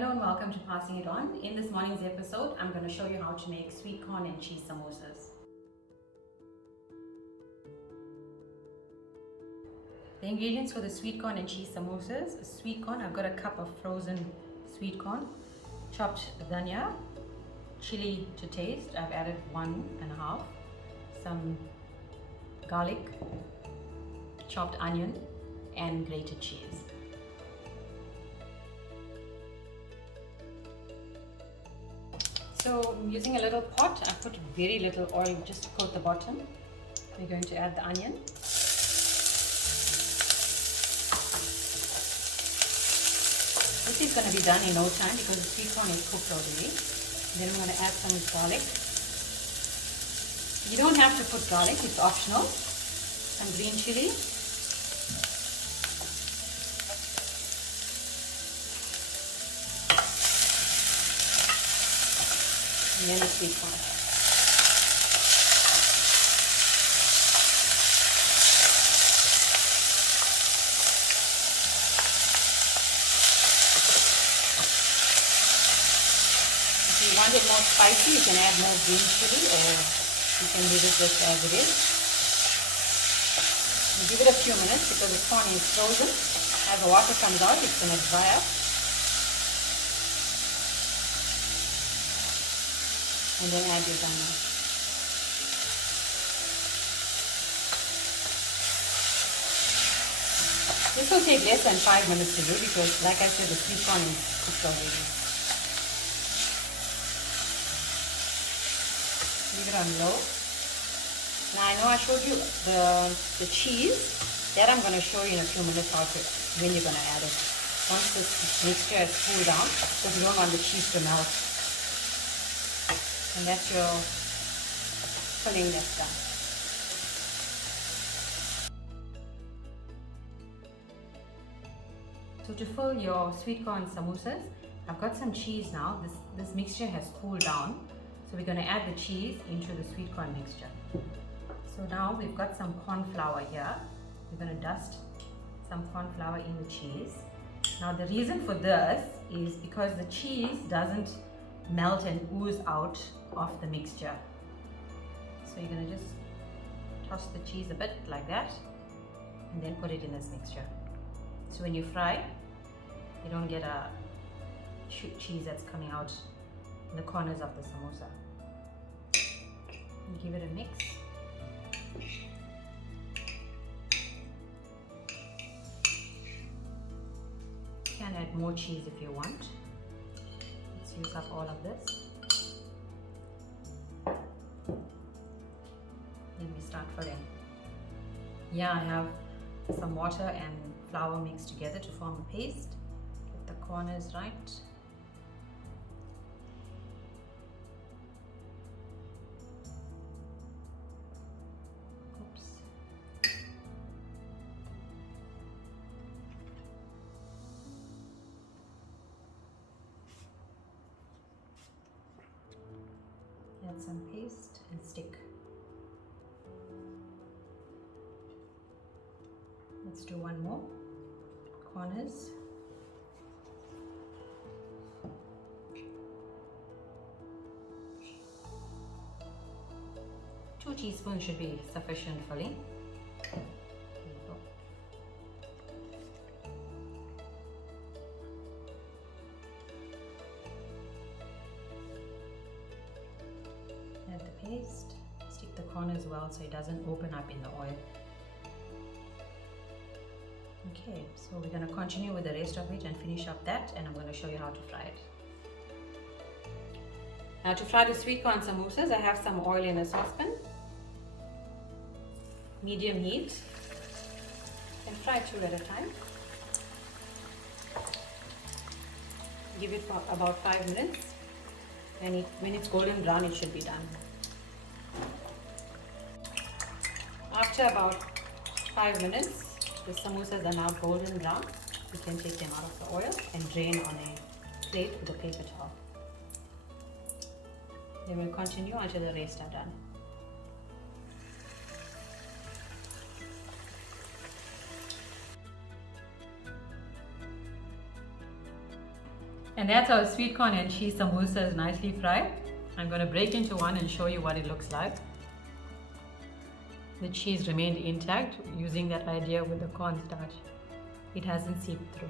Hello and welcome to Passing It On. In this morning's episode, I'm going to show you how to make sweet corn and cheese samosas. The ingredients for the sweet corn and cheese samosas: sweet corn, I've got a cup of frozen sweet corn, chopped dhania, chili to taste, I've added 1.5, some garlic, chopped onion, and grated cheese. So I'm using a little pot. I put very little oil just to coat the bottom. We're going to add the onion. This is going to be done in no time because the sweet corn is cooked already. Then I'm going to add some garlic. You don't have to put garlic, it's optional. Some green chili. And then the sweet corn. If you want it more spicy, you can add more green chili, or you can leave it just as it is. And give it a few minutes because the corn is frozen. As the water comes out, it's going to dry up. And then add your dhania. This will take less than 5 minutes to do because, like I said, the sweet corn is cooked already. Leave it on low. Now I know I showed you the cheese. That I'm going to show you in a few minutes when you're going to add it. Once this mixture has cooled down, because you don't want the cheese to melt. And that's your filling that's done. So to fill your sweet corn samosas, I've got some cheese now. This mixture has cooled down. So we're going to add the cheese into the sweet corn mixture. So now we've got some corn flour here. We're going to dust some corn flour in the cheese. Now the reason for this is because the cheese doesn't melt and ooze out of the mixture. So you're going to just toss the cheese a bit like that and then put it in this mixture. So when you fry, you don't get a cheese that's coming out in the corners of the samosa. And give it a mix. You can add more cheese if you want. Let's use up all of this. Then we start filling. Yeah, I have some water and flour mixed together to form a paste. Get the corners right. Oops. Add some paste and stick. Let's do one more. Corners. Two teaspoons should be sufficient filling. There you go. Add the paste. Stick the corners well so it doesn't open up in the oil. Okay, so we're going to continue with the rest of it and finish up that, and I'm going to show you how to fry it. Now to fry the sweet corn samosas, I have some oil in a saucepan. Medium heat. And fry 2 at a time. Give it for about 5 minutes. And when it's golden brown, it should be done. After about 5 minutes, the samosas are now golden brown. You can take them out of the oil and drain on a plate with a paper towel. They will continue until the rest are done. And that's our sweet corn and cheese samosas nicely fried. I'm going to break into one and show you what it looks like. The cheese remained intact using that idea with the cornstarch. It hasn't seeped through.